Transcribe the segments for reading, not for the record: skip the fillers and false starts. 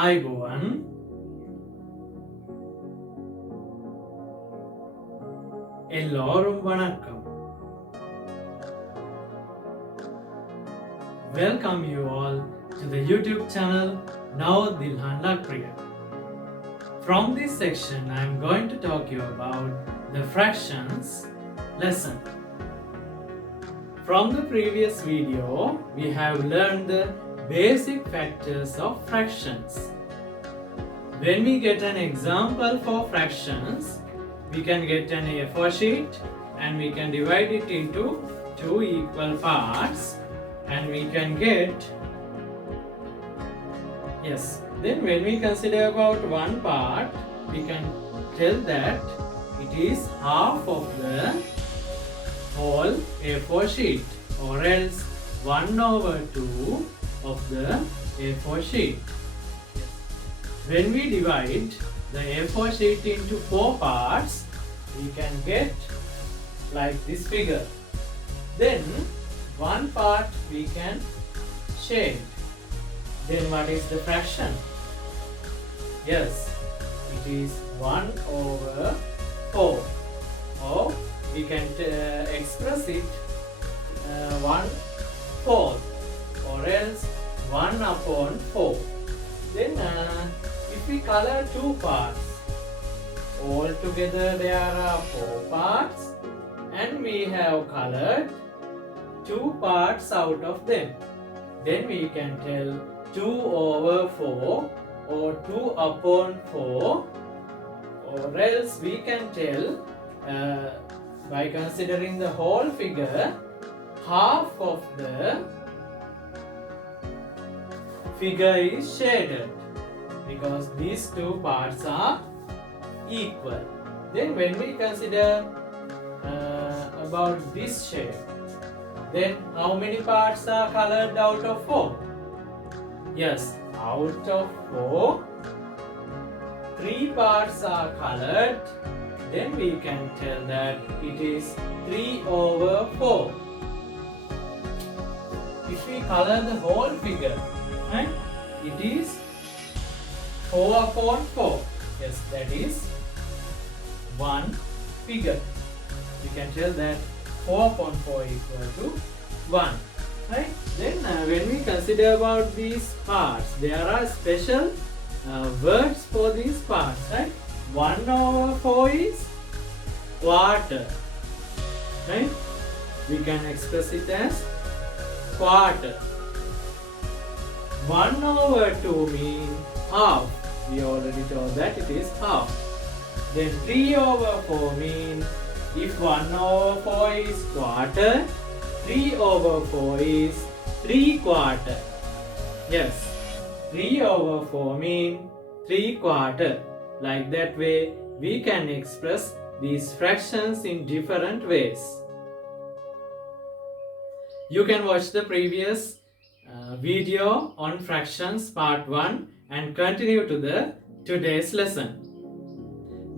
ආයුබෝවන් எல்லோரும் வணக்கம். Welcome you all to the YouTube channel Now Dilhan Lakpriya. From this section I am going to talk you about the fractions lesson. From the previous video we have learned the basic factors of fractions. When we get an example for fractions, we can get an A4 sheet and we can divide it into two equal parts and we can get, then when we consider about one part, we can tell that it is half of the whole A4 sheet or else 1/2 of the A4 sheet. When we divide the A4 sheet into 4 parts, we can get like this figure. Then one part we can shade. Then what is the fraction? Yes, it is 1/4. Or we can express it 1/4 or else 1/4. Then if we color two parts, all together there are 4 parts and we have colored 2 parts out of them. Then we can tell 2/4 or 2/4 or else we can tell by considering the whole figure, half of the figure is shaded because these two parts are equal. Then when we consider about this shape, then how many parts are colored out of 4? Yes, out of 4, 3 parts are colored. Then we can tell that it is 3/4. If we color the whole figure, right, it is 4/4. Yes, that is one figure. We can tell that 4/4 equal to 1. Right? Then when we consider about these parts, there are special words for these parts. Right? 1/4 is quarter. Right? We can express it as quarter. 1/2 means half. We already told that it is half. Then 3/4 means if 1/4 is quarter, 3/4 is 3/4. Yes, 3/4 means 3/4. Like that way, we can express these fractions in different ways. You can watch the previous video on fractions part 1 and continue to the today's lesson.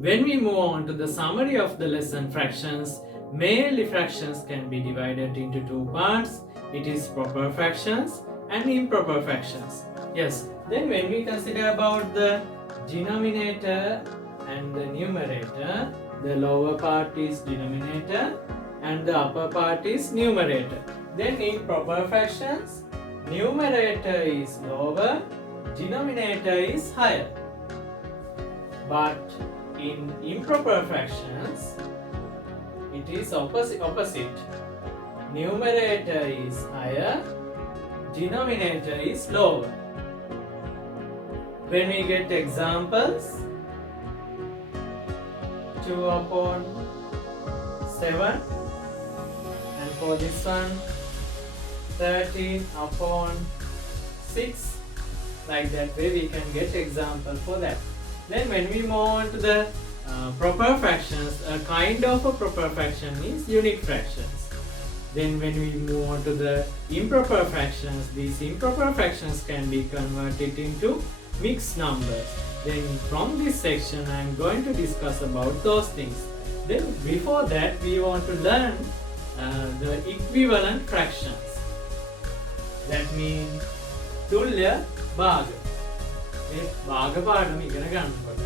When we move on to the summary of the lesson fractions, mainly fractions can be divided into 2 parts. It is proper fractions and improper fractions. Yes, then when we consider about the denominator and the numerator, the lower part is denominator and the upper part is numerator. Then in proper fractions, numerator is lower, denominator is higher. But in improper fractions, it is opposite. Numerator is higher, denominator is lower. When we get examples, 2/7, and for this one 13/6. Like that way we can get example for that. Then when we move on to the proper fractions, a kind of a proper fraction is unit fractions. Then when we move on to the improper fractions, these improper fractions can be converted into mixed numbers. Then from this section I am going to discuss about those things. Then before that we want to learn the equivalent fractions. That means tulya bhaga. මේ භාග පාඩම ඉගෙන ගන්නකොට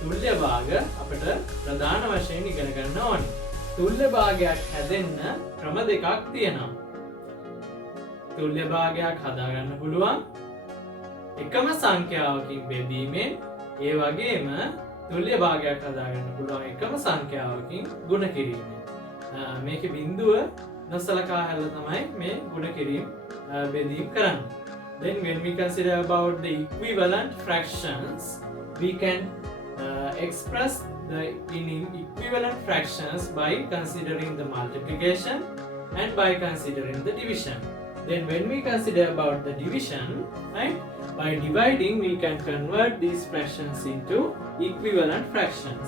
තුල්්‍ය භාග අපට ප්‍රධාන වශයෙන් ඉගෙන ගන්න ඕනේ. තුල්්‍ය භාගයක් හැදෙන්න ක්‍රම දෙකක් තියෙනවා. තුල්්‍ය භාගයක් හදාගන්න පුළුවන් එකම සංඛ්‍යාවකින් බෙදීමෙන්, ඒ වගේම තුල්්‍ය භාගයක් හදාගන්න පුළුවන් එකම සංඛ්‍යාවකින් ගුණ කිරීමෙන්. මේකේ බිඳුව නොසලකා හැරලා තමයි මේ ගුණ කිරීම බෙදීම් කරන්නේ. Then when we consider about the equivalent fractions, we can express the in equivalent fractions by considering the multiplication and by considering the division. Then when we consider about the division, right, by dividing we can convert these fractions into equivalent fractions.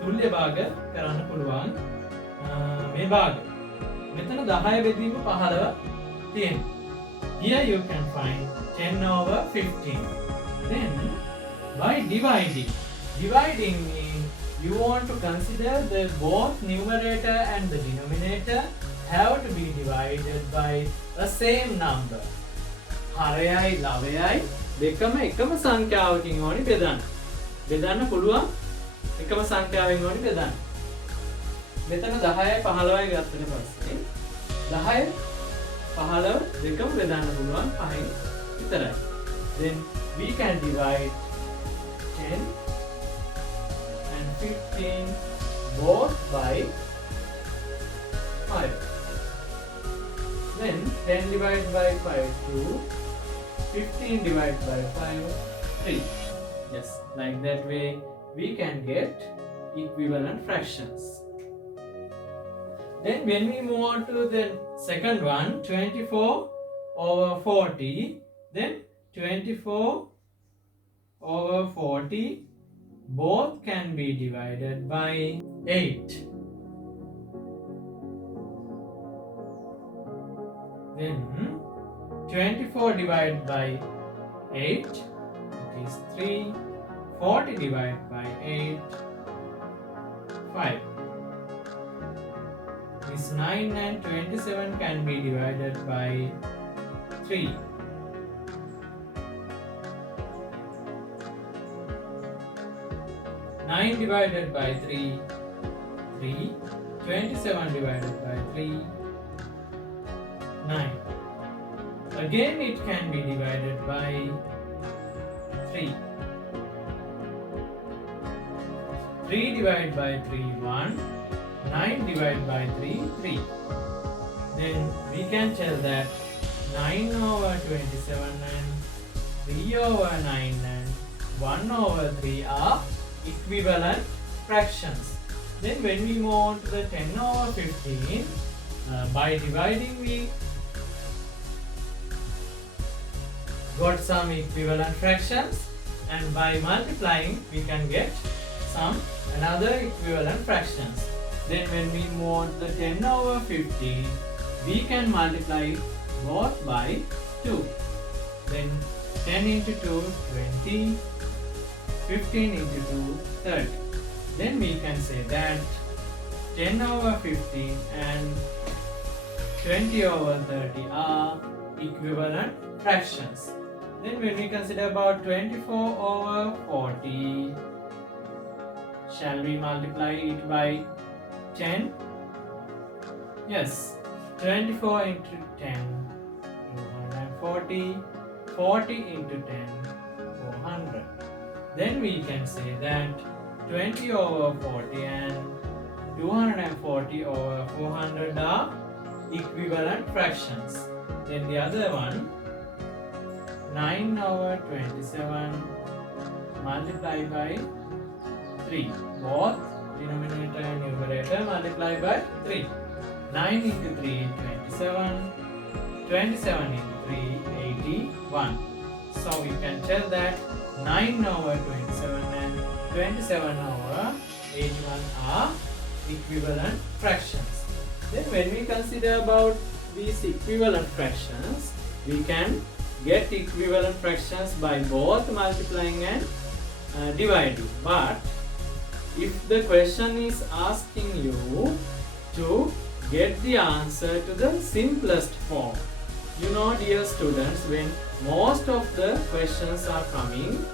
තුල්්‍ය භාග කරන්න පුළුවන් මේ භාග. මෙතන 10 බෙදීම 15 තියෙනවා. Here you can find 10 over 15. Then by dividing means you want to consider the both numerator and the denominator have to be divided by a same number. හරයයි ලවයයි දෙකම එකම සංඛ්‍යාවකින් ඕනි බෙදන්න. බෙදන්න පුළුවන් එකම සංඛ්‍යාවෙන් ඕනි බෙදන්න. මෙතන 10යි 15යි ගත්තට පස්සේ 10 15 දෙකම බෙදන්න පුළුවන් 5යි විතරයි. Then we can divide 10 and 15 both by 5. Then 10 divided by 5 2, 15 divided by 5 3. Yes, like that way we can get equivalent fractions. Then when we move on to the second one, 24 over 40, then 24 over 40 both can be divided by 8. Then 24 divided by 8, it is 3. 40 divided by 8, 5. This 9 and 27 can be divided by 3. 9 divided by 3, 3. 27 divided by 3, 9. Again it can be divided by 3. 3 divided by 3, 1. 9 divided by 3, 3. Then we can tell that 9 over 27 and 3 over 9 and 1 over 3 are equivalent fractions. Then when we move on to the 10 over 15, by dividing we got some equivalent fractions, and by multiplying we can get some another equivalent fractions. Then when we move on to the 10 over 15, we can multiply both by 2. Then 10 into 2, 20, 15 into 2, 30. Then we can say that 10 over 15 and 20 over 30 are equivalent fractions. Then when we consider about 24 over 40, shall we multiply it by 10? Yes, 24 into 10, 240, 40 into 10, 400. Then we can say that 20 over 40 and 240 over 400 are equivalent fractions. Then the other one, 9 over 27 multiplied by 3. Both denominator and numerator multiply by 3. 9 into 3, 27. 27 into 3, 81. So we can tell that 9 over 27 and 27 over 81 are equivalent fractions. Then when we consider about these equivalent fractions, we can get equivalent fractions by both multiplying and dividing. But if the question is asking you to get the answer to the simplest form, you know, dear students, when most of the questions are coming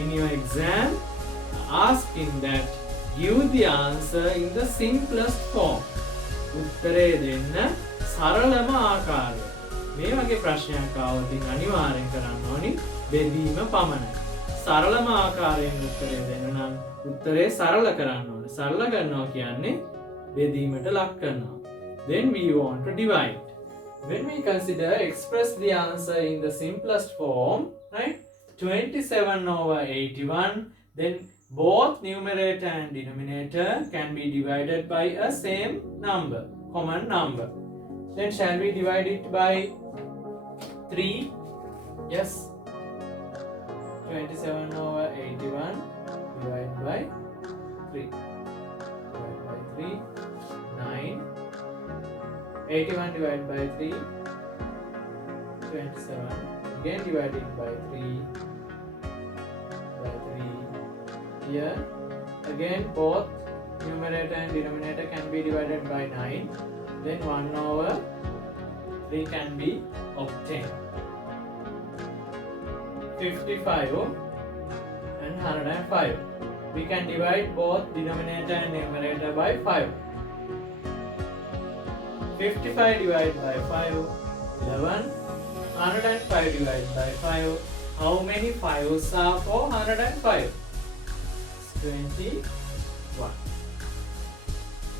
in your exam asking that give the answer in the simplest form. උත්තරේ දෙන්න සරලම ආකාරය. මේ වගේ ප්‍රශ්නයක් ආවොත් අනිවාර්යෙන් කරන්න ඕනි බෙදීම පමණයි. සරලම ආකාරයෙන් උත්තරේ දෙන්න නම් උත්තරේ සරල කරන්න ඕනේ. සරල කරනවා කියන්නේ බෙදීමට ලක් කරනවා. Then we want to divide. When we consider express the answer in the simplest form, right? 27 over 81, then both numerator and denominator can be divided by a same number, common number. Then shall we divide it by 3? Yes. 27 over 81 divided by 3. Divided by 3, 9. 81 divided by 3, 27. Again divided by 3. Here again both numerator and denominator can be divided by 9, then 1 over 3 can be obtained. 55 and 105. We can divide both denominator and numerator by 5. 55 divided by 5, 11. 105 divided by 5. How many 5s are for 105? 21.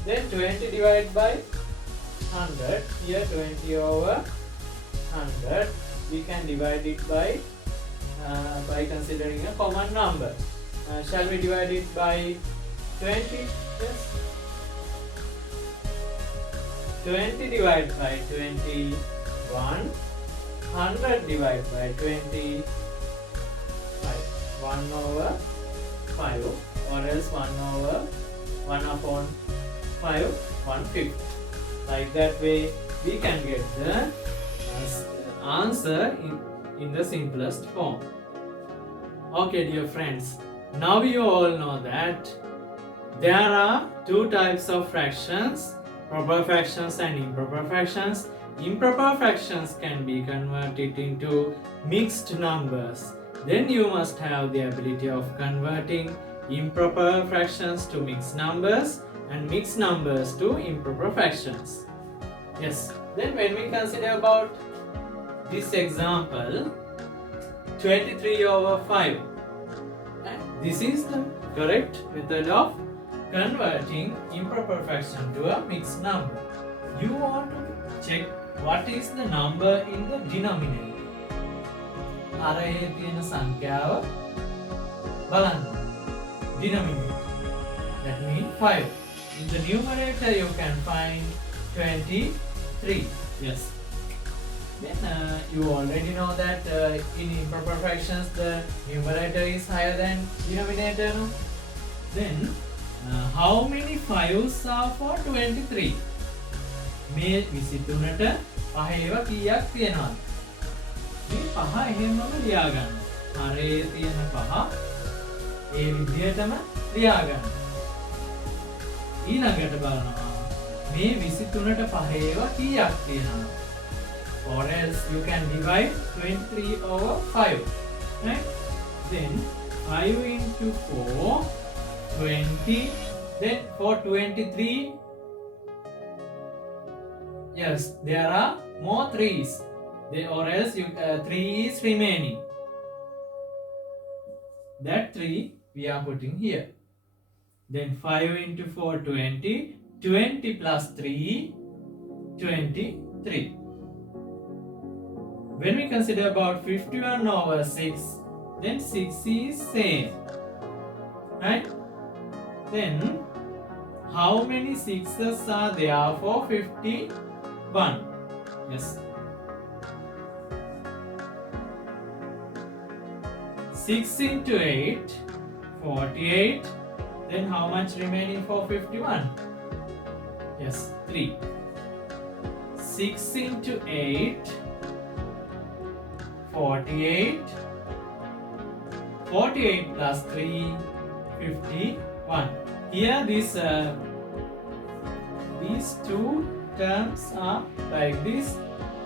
Then 20 divided by 100. Here 20 over 100. We can divide it by considering a common number. Shall we divide it by 20? Yes. 20 divided by 21. 100 divided by 20. 1 over 5. Or else 1 over 1 upon 5, 1/5. Like that way we can get the answer in the simplest form. Okay dear friends, now you all know that there are two types of fractions, proper fractions and improper fractions. Improper fractions can be converted into mixed numbers. Then you must have the ability of converting improper fractions to mixed numbers and mixed numbers to improper fractions. Yes, then when we consider about this example, 23 over 5, this is the correct method of converting improper fraction to a mixed number. You want to check what is the number in the denominator. අරයේ තියෙන සංඛ්‍යාව බලන්න. Denominator. That means 5. In the numerator you can find 23. Yes. Then you already know that in improper fractions the numerator is higher than denominator. No? Then how many 5s are for 23? මේ 23ට පහේව කීයක් තියෙනවද? මේ පහ එහෙමම ලියා ගන්න. හරේ තියෙන පහ ඒ විදිහටම ලියා ගන්න. ඊළඟට බලනවා මේ 23ට පහේව කීයක් තියෙනවද? Or else you can divide 23 over 5. Right? Then 5 into 4, 20. Then for 23, yes, there are more 3s. Or else 3 is remaining. That 3 we are putting here. Then 5 into 4, 20. 20 plus 3, 23. When we consider about 51 over 6, then 6 is same. Right? Then how many 6s are there for 51? Yes. 6 into 8, 48. Then how much remaining for 51? Yes, 3. 6 into 8, 48. 48 plus 3, 51. Here these two terms are like this,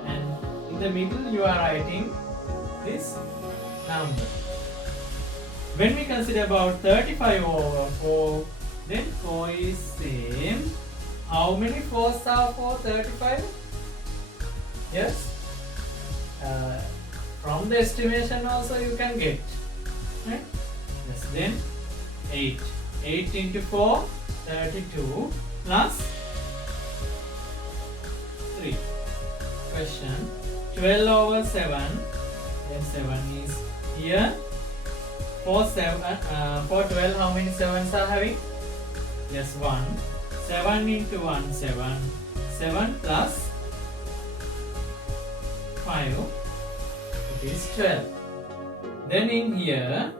and in the middle you are writing this number. When we consider about 35 over 4, then 4 is same. How many 4s are for 35? Yes. From the estimation also you can get. Right? Yes. Then 8. 8 into 4, 32 plus 3. Question. 12 over 7. Then 7 is here. For 12, how many 7s are having? Yes, 1. 7 into 1, 7. 7 plus 5. It is 12. Then in here,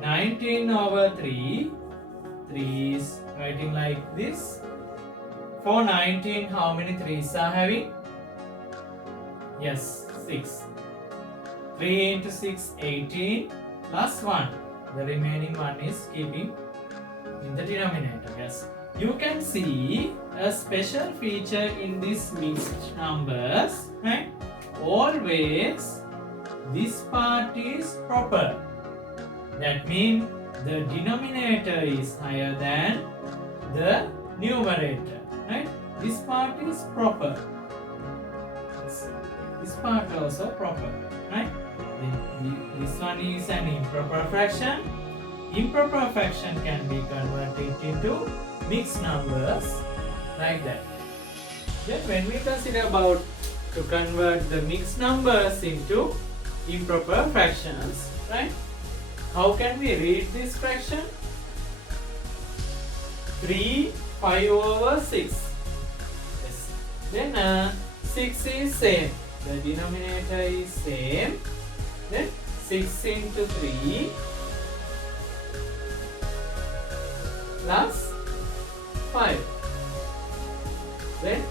19 over 3. 3 is writing like this. For 19, how many 3s are having? Yes, 6. 3 into 6, 18 plus 1. The remaining one is keeping in the denominator. Yes. You can see a special feature in these mixed numbers, right? Always this part is proper. That means the denominator is higher than the numerator, right? This part is proper. This part also proper, right? This one is an improper fraction. Improper fraction can be converted into mixed numbers like that. Then when we consider about to convert the mixed numbers into improper fractions, right? How can we read this fraction? 3, 5 over 6. Yes. Then 6 is same. The denominator is same. Then 6 into 3 plus 5. Then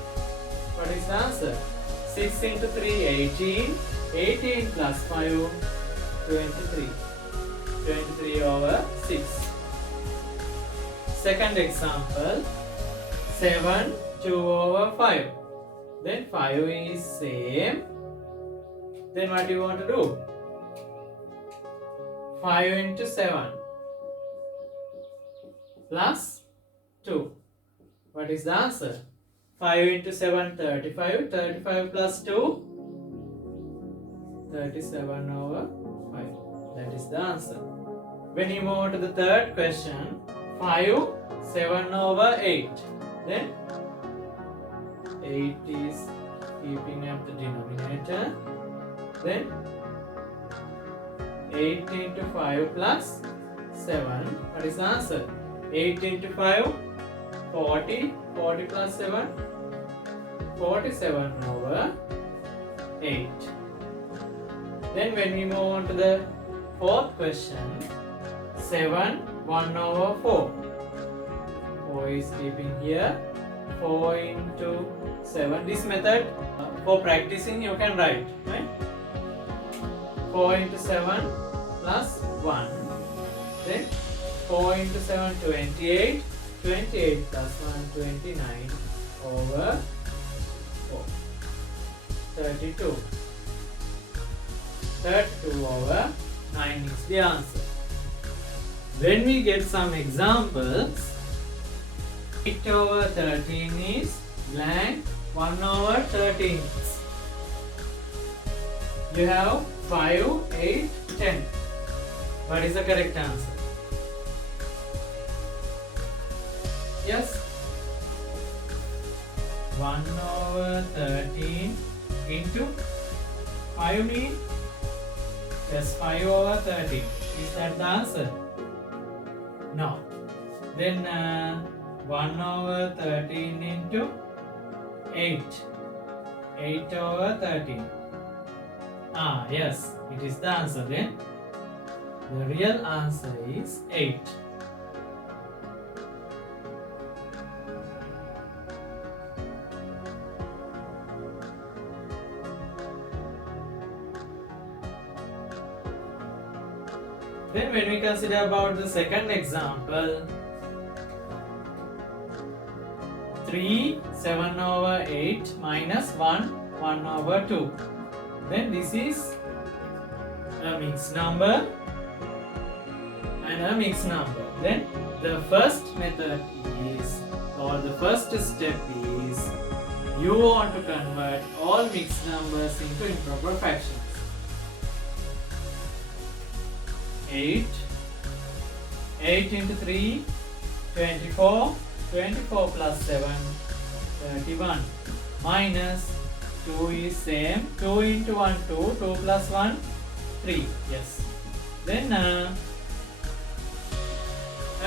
what is the answer? 6 into 3, 18. 18 plus 5, 23. 23 over 6. Second example, 7, 2 over 5. Then 5 is same. Then what do you want to do? 5 into 7 plus 2. What is the answer? 5 into 7, 35. 35 plus 2, 37 over 5. That is the answer. When you move on to the third question, 5, 7 over 8. Then 8 is keeping at the denominator. Then 8 into 5 plus 7. What is the answer? 8 into 5, 40. 40 plus 7, 47 over 8. Then when we move on to the fourth question, 7, 1 over 4. 4 is keeping here. 4 into 7. This method for practicing you can write, right? 4 into 7 plus 1. Then 4 into 7, 28. 28 plus 1, 29 over 4. 32. 32 over 9 is the answer. When we get some examples, 8 over 13 is blank, 1 over 13 is. You have 5, 8, 10. What is the correct answer? Yes. 1 over 13 into 5 mean? Yes, 5 over 13. Is that the answer? No. Then 1 over 13 into 8. 8 over 13. Yes, it is the answer then. The real answer is 8. Then when we consider about the second example, 3, 7 over 8 minus 1, 1 over 2. Then this is a mixed number and a mixed number. Then the first method is, or the first step is, you want to convert all mixed numbers into improper fractions. 8 into 3, 24, 24 plus 7, 31, minus 2 is same, 2 into 1, 2, 2 plus 1, 3, yes. Then a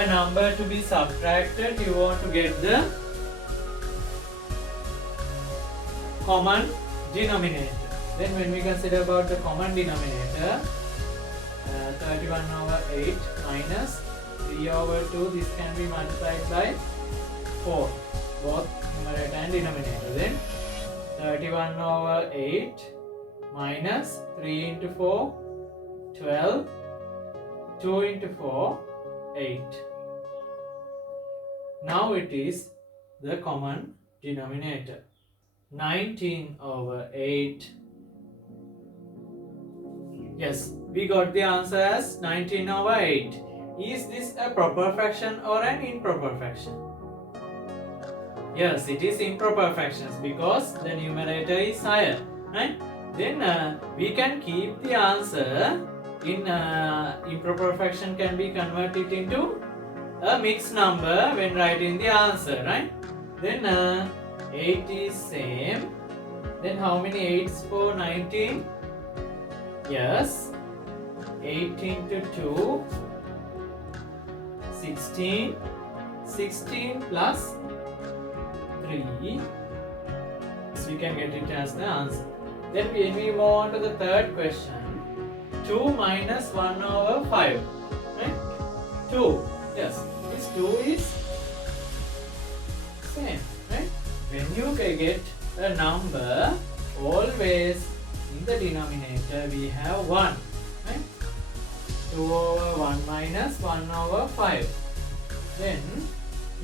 number to be subtracted, you want to get the common denominator. Then when we consider about the common denominator, 31 over 8 minus 3 over 2, this can be multiplied by 4, both numerator and denominator. Then 31 over 8 minus 3 into 4, 12, 2 into 4, 8. Now it is the common denominator. 19 over 8. Yes, we got the answer as 19 over 8. Is this a proper fraction or an improper fraction? Yes, it is improper fractions because the numerator is higher. Right? Then we can keep the answer in improper fraction can be converted into a mixed number when writing the answer. Right? Then 8 is same. Then how many 8s for 19? Yes, 8 into 2, 16, 16 plus 3, so we can get it as the answer. Then when we move on to the third question, 2 minus 1 over 5, right? 2, yes, this 2 is same, right? When you get a number, always in the denominator we have 1, right? 2 over 1 minus 1 over 5. Then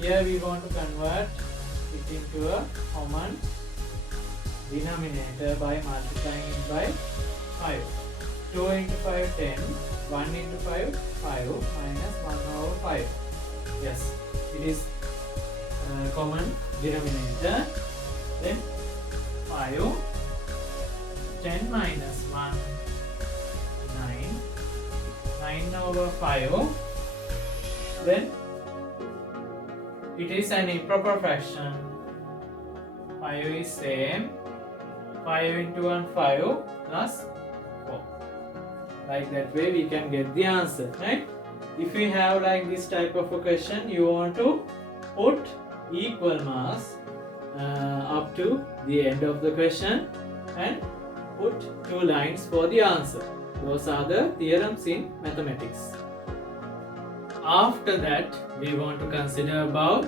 here we want to convert it into a common denominator by multiplying it by 5. 2 into 5, 10. 1 into 5, 5 minus 1 over 5. Yes, it is common denominator. Then 5. 10 minus 1, 9, 9 over 5, then it is an improper fraction. 5 is same, 5 into 1, 5 plus 4. Like that way we can get the answer, right? If we have like this type of a question, you want to put equal marks up to the end of the question and put 2 lines for the answer. Those are the theorems in mathematics. After that, we want to consider about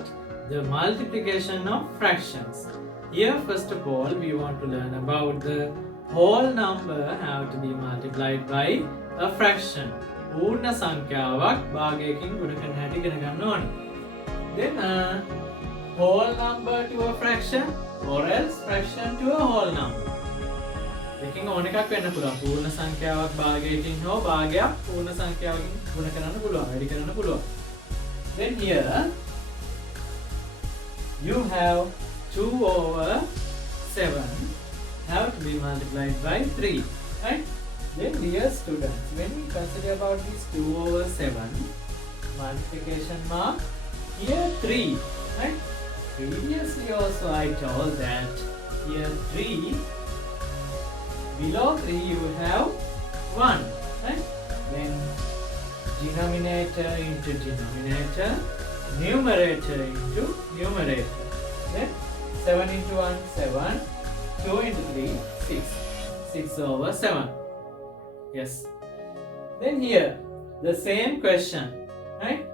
the multiplication of fractions. Here first of all, we want to learn about the whole number have to be multiplied by a fraction. පූර්ණ සංඛ්‍යාවක් භාගයකින් ගුණ කරන හැටි ඉගෙන ගන්න ඕනේ. Then whole number to a fraction or else fraction to a whole number. දෙකකින් ඕන එකක් වෙන්න පුළුවන්. පූර්ණ සංඛ්‍යාවක් භාගයකින් හෝ භාගයක් පූර්ණ සංඛ්‍යාවකින් ගුණ කරන්න පුළුවන්. වැඩි කරන්න පුළුවන්. Then here you have 2 over 7 have to be multiplied by 3, right? Then dear students, when we consider about this 2 over 7 multiplication mark, here 3, right? Previously also I told that here 3, below 3 you have 1, right? Then denominator into denominator, numerator into numerator. Then 7 into 1, 7, 2 into 3, 6, 6 over 7. Yes. Then here, the same question, right?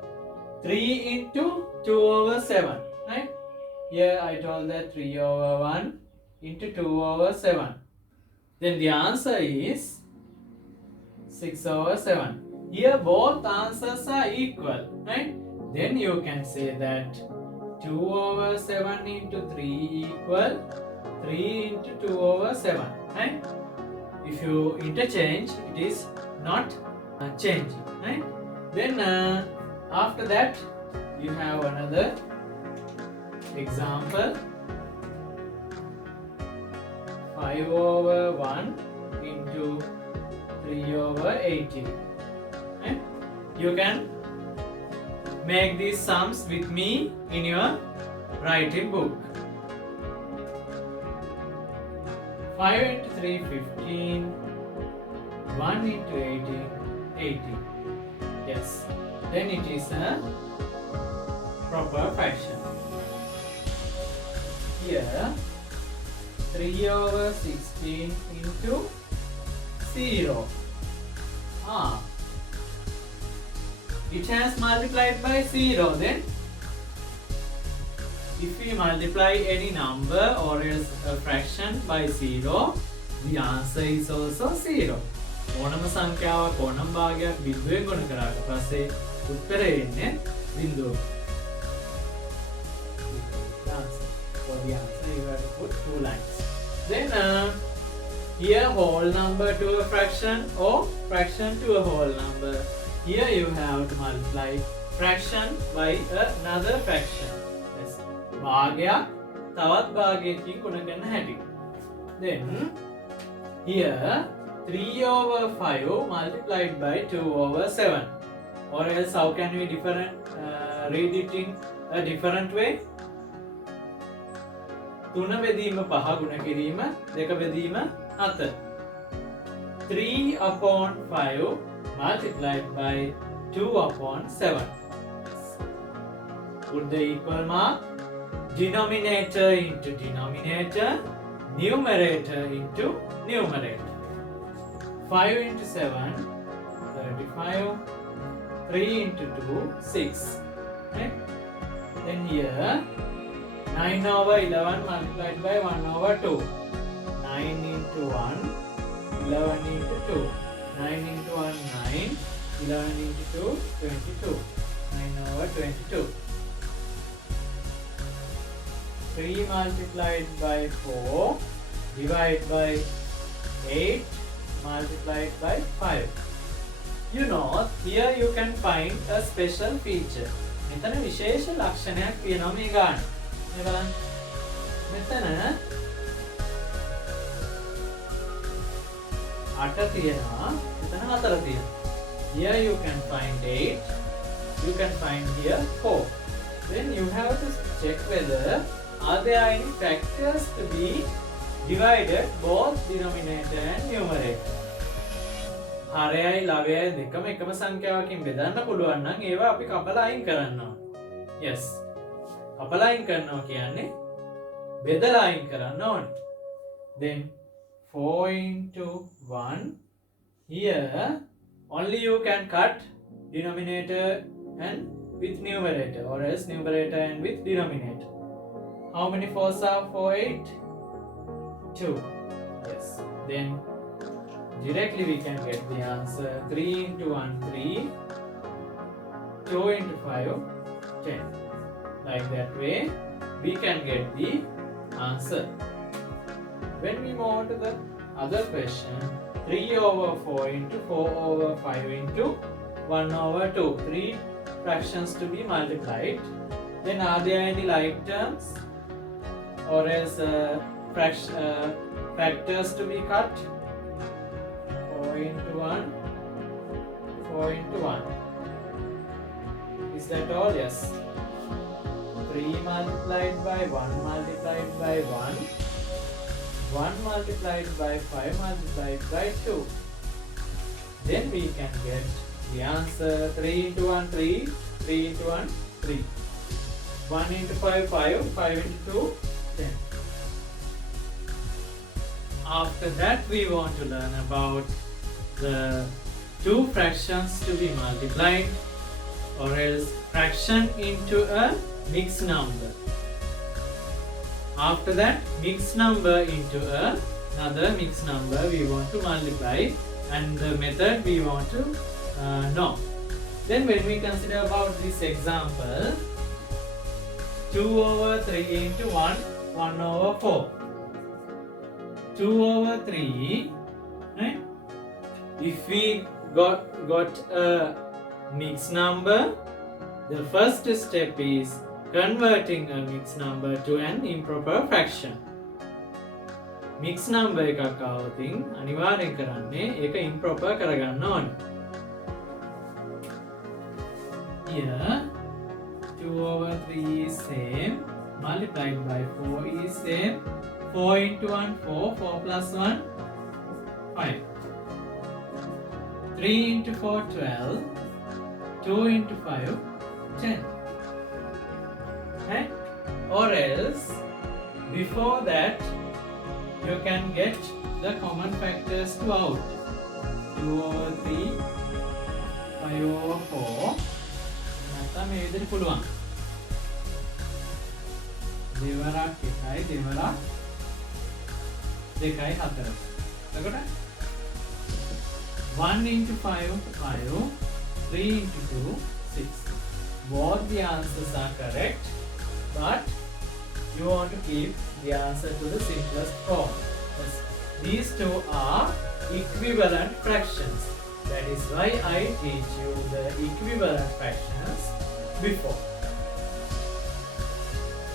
3 into 2 over 7, right? Here I told that 3 over 1 into 2 over 7. Then the answer is 6 over 7. Here both answers are equal, right? Then you can say that 2 over 7 into 3 equal 3 into 2 over 7. Right? If you interchange, it is not changing. Right? Then after that, you have another example. 5 over 1 into 3 over 18. Right? You can make these sums with me in your writing book. 5 into 3, 15. 1 into 18, 18. Yes. Then it is a proper fraction. Here, 3 over 16 into 0. It has multiplied by 0. Then if we multiply any number or else a fraction by 0, the answer is also 0. ඕනම සංඛ්‍යාවක් ඕනම භාගයක් බිඳුවෙන් ගුණ කරාට පස්සේ උත්තරය එන්නේ බිඳුව. For the answer you have to put 2 lines. Then here whole number to a fraction or fraction to a whole number. Here you have to multiply fraction by another fraction. Yes. භාගයක් තවත් භාගයකින් ගුණ කරන හැටි. Then here 3 over 5 multiplied by 2 over 7. Or else how can we read it in a different way? 3 බෙදීම 5 ගුණ කිරීම 2 බෙදීම 7. 3 upon 5 multiplied by 2 upon 7. Put the equal mark. Denominator into denominator. Numerator into numerator. 5 into 7, 35. 3 into 2, 6. Right? Then here, 9 over 11 multiplied by 1 over 2. 9 into 1, 11 into 2. 9 into 1, 9. 11 into 2, 22. 9 over 22. 3 multiplied by 4 divided by 8 multiplied by 5. You know, here you can find a special feature. මෙතන විශේෂ ලක්ෂණයක් තියෙනවා මේ ගාන. මේ බලන්න. මෙතන 8 තියෙනවා. මෙතන 4 තියෙනවා. Here you can find 8. You can find here 4. Then you have to check whether are there any factors to be divided both denominator and numerator. හරයයි ලවයයි දෙකම එකම සංඛ්‍යාවකින් බෙදන්න පුළුවන් නම් ඒවා අපි කපලා අයින් කරන්න ඕනේ. Yes. කපලා අයින් කරනවා කියන්නේ බෙදලා අයින් කරන්න ඕනේ. Then 4 into 1. Here only you can cut denominator and with numerator, or else numerator and with denominator. How many 4s are 4, 8? 2. Yes. Then directly we can get the answer. 3 into 1, 3. 2 into 5, 10. Like that way we can get the answer. When we move on to the other question, 3 over 4 into 4 over 5 into 1 over 2. 3 fractions to be multiplied. Then are there any like terms? Or else factors to be cut? 4 into 1, 4 into 1. Is that all? Yes. 3 multiplied by 1 multiplied by 1. 1 multiplied by 5 multiplied by 2. Then we can get the answer. 3 into 1, 3. 3 into 1, 3. 1 into 5, 5. 5 into 2, 10. After that we want to learn about the two fractions to be multiplied, or else fraction into a mixed number. After that, mixed number into another mixed number we want to multiply, and the method we want to know. Then when we consider about this example, 2 over 3 into 1, 1 over 4. 2 over 3, right? If we got a mixed number, the first step is converting a mixed number to an improper fraction. Mixed number එකක් ආවොතින් අනිවාර්යෙන් කරන්නේ ඒක improper කරගන්න ඕනේ. Here 2 over 3 is same, multiplied by 4 is same. 4 into 1 4, 4 plus 1 5. 3 into 4 12, 2 into 5 10. Right? Or else before that you can get the common factors to out. 2 over 3, 5 over 4. නැත්නම් මේ විදිහට පුළුවන්. දෙවරක් 1යි දෙවරක් 2යි 4. එතකොට 1 into 5 5, 3 into 2 6. Both the answers are correct, but you want to keep the answer to the simplest form. Yes. These two are equivalent fractions. That is why I teach you the equivalent fractions before.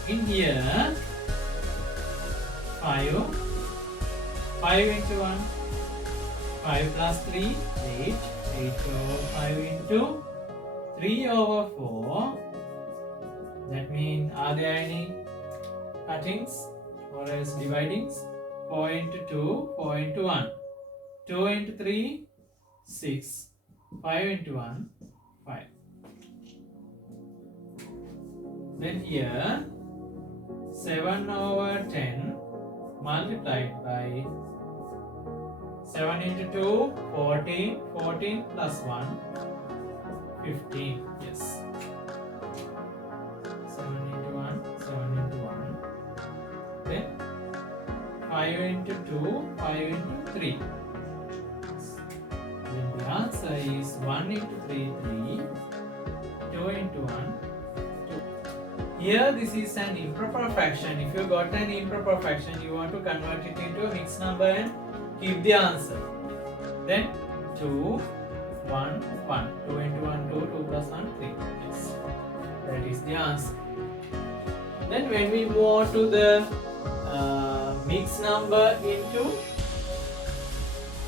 In here, 5 into 1, 5 plus 3, 8, 8 over 5 into 3 over 4. That means, are there any cuttings or else dividings? 4 into 2, 4 into 1. 2 into 3, 6. 5 into 1, 5. Then here, 7 over 10 multiplied by 7 into 2, 14. 14 plus 1, 15. Yes. 7 into 1, 7 into 1. Then 5 into 2, 5 into 3. Then the answer is 1 into 3, 3. 2 into 1, 2. Here this is an improper fraction. If you got an improper fraction, you want to convert it into a mixed number and keep the answer. Then 2, 1, 1. 2 into 1, 2. 2 plus 1, 3. Yes. That is the answer. Then when we move on to the mixed number into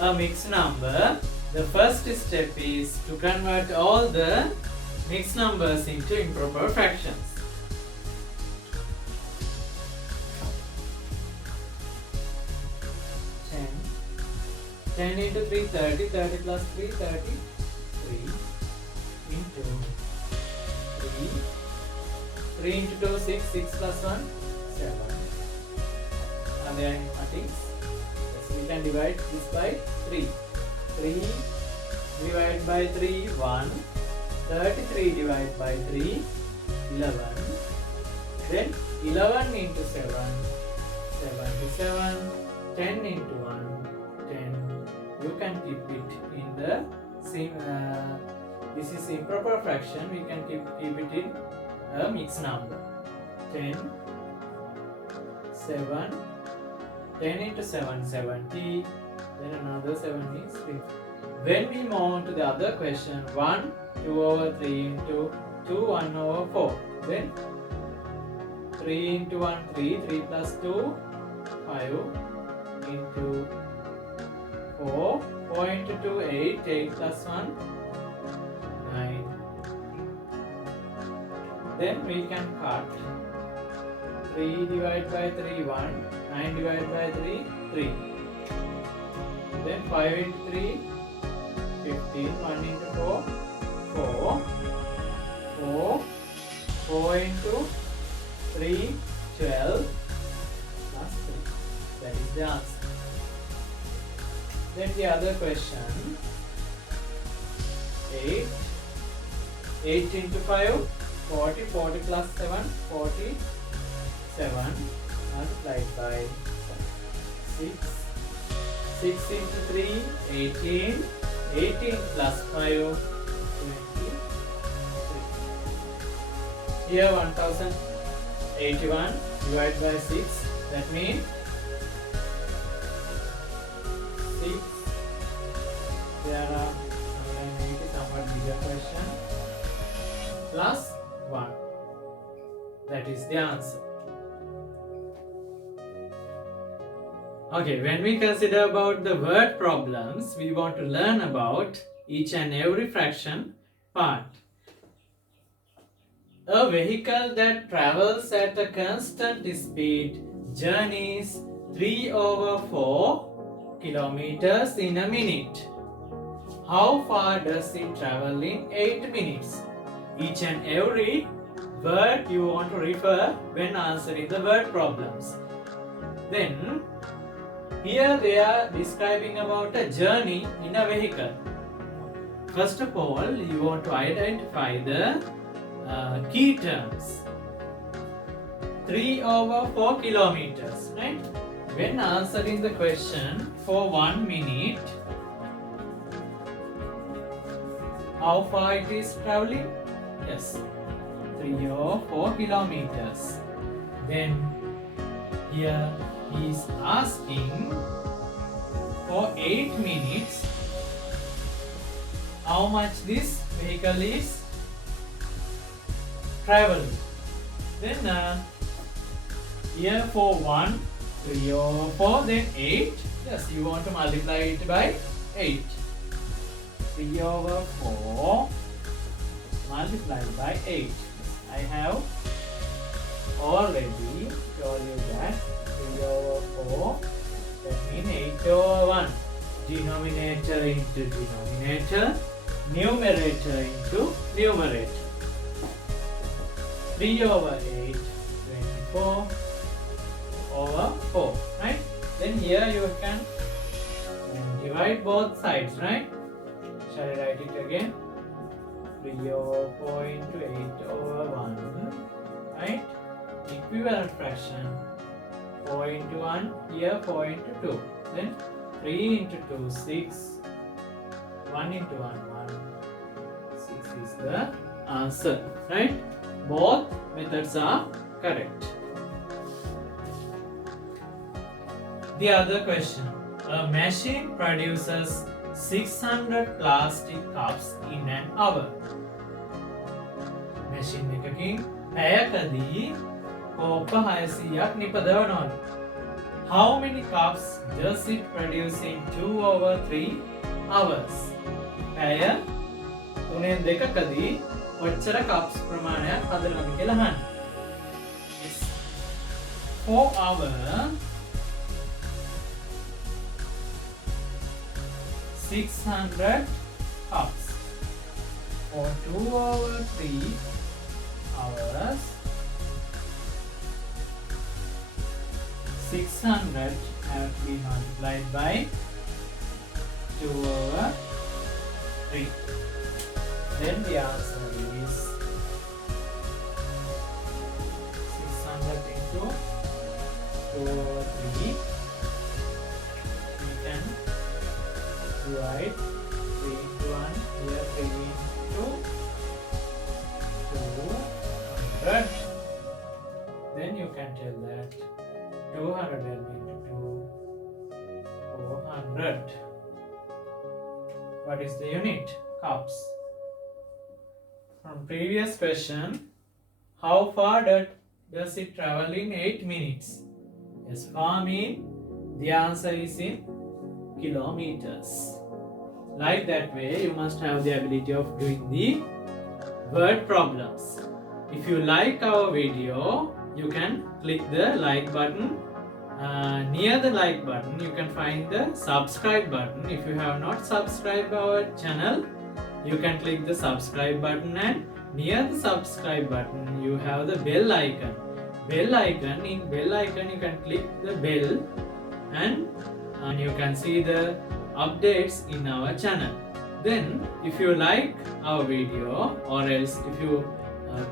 a mixed number, the first step is to convert all the mixed numbers into improper fractions. 10 into 3, 30. 30 plus 3, 33 into 3. 3 into 2, 6. 6 plus 1, 7. Are there any cuttings? Yes, we can divide this by 3. 3 divided by 3, 1. 33 divided by 3, 11. Then 11 into 7, 77. 10 into 1, 10. You can keep it in the same. This is improper fraction. We can keep it in a mixed number. 10, 7. 10 into 7, 70. Then another 7 is 3. When we move on to the other question, 1, 2 over 3 into 2, 1 over 4. Then 3 into 1, 3. 3 plus 2, 5 into 4. 4 into 2, 8. 8 plus 1, 9. Then we can cut. 3 divided by 3, 1. 9 divided by 3, 3. Then 5 into 3, 15. 1 into 4, 4. 4. 4 into 3, 12. Plus 3. That is the answer. Then the other question. 8. 8 into 5, 40. 40 plus 7, 47. Multiplied by 6. 6 into 3, 18. 18 plus 5, 23. Here 1081 divided by 6. That means 6. There are 180 somewhat bigger question. Plus 1. That is the answer. Okay, when we consider about the word problems, we want to learn about each and every fraction part. A vehicle that travels at a constant speed journeys 3/4 kilometers in a minute. How far does it travel in 8 minutes? Each and every word you want to refer when answering the word problems. Then, here they are describing about a journey in a vehicle. First of all, you want to identify the key terms. 3/4 kilometers, right? When answering the question for 1 minute, how far it is traveling? Yes, 3/4 kilometers. Then here he is asking for 8 minutes how much this vehicle is traveling. Then here for 1, 3/4, then 8. Yes, you want to multiply it by 8. 3/4 multiplied by 8. I have already told you that 3/4, that means 8/1. Denominator into denominator, numerator into numerator. 3/8, 24/4, right? Then here you can divide both sides, right? Shall I write it again? 3/4 into 8/1, right? Equivalent fraction. 4 into 1, here 4 into 2. Then 3 into 2, 6. 1 into 1, 1. 6 is the answer, right? Both methods are correct. The other question. A machine produces 600 plastic cups in an hour. Machine එකකින් පැයකදී කෝප 600ක් නිපදවනවා. How many cups does it produce in 2/3 hours? පැය 3/2කදී කොච්චර cups ප්‍රමාණයක් හදනවද කියලා අහන්න. 4 hours 600 cups. For 2/3 hours 600 have to be multiplied by 2/3. Then the answer is 600 into 2/3. We can write 3 into 1, here 3 into 200. Then you can tell that 200 into 2, 400. What is the unit? Cups. From previous question, how far does it travel in 8 minutes? Yes, far mean the answer is in kilometers. Like that way, you must have the ability of doing the word problems. If you like our video, you can click the like button. Near the like button, you can find the subscribe button. If you have not subscribed our channel, you can click the subscribe button, and near the subscribe button, you have the bell icon. In bell icon, you can click the bell, and you can see the updates in our channel. Then if you like our video, or else if you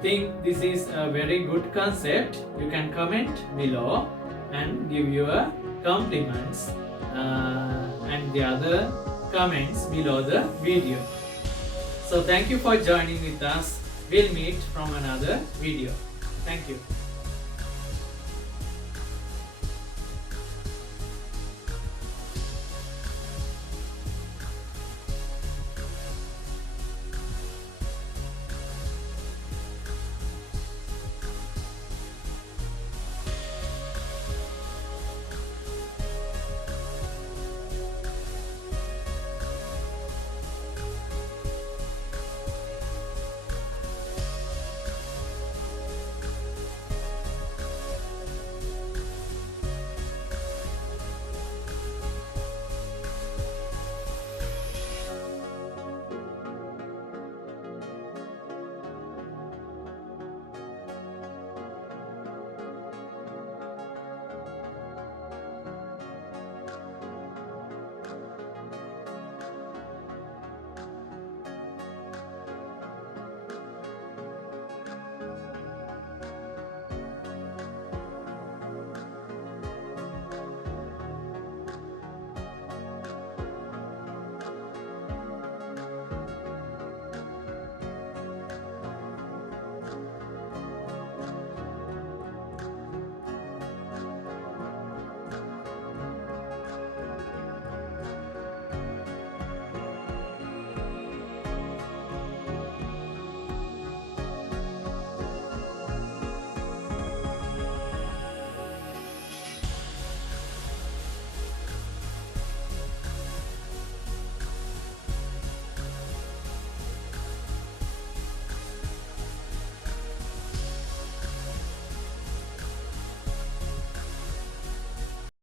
think this is a very good concept, you can comment below and give your compliments and the other comments below the video. So thank you for joining with us. We'll meet from another video. Thank you.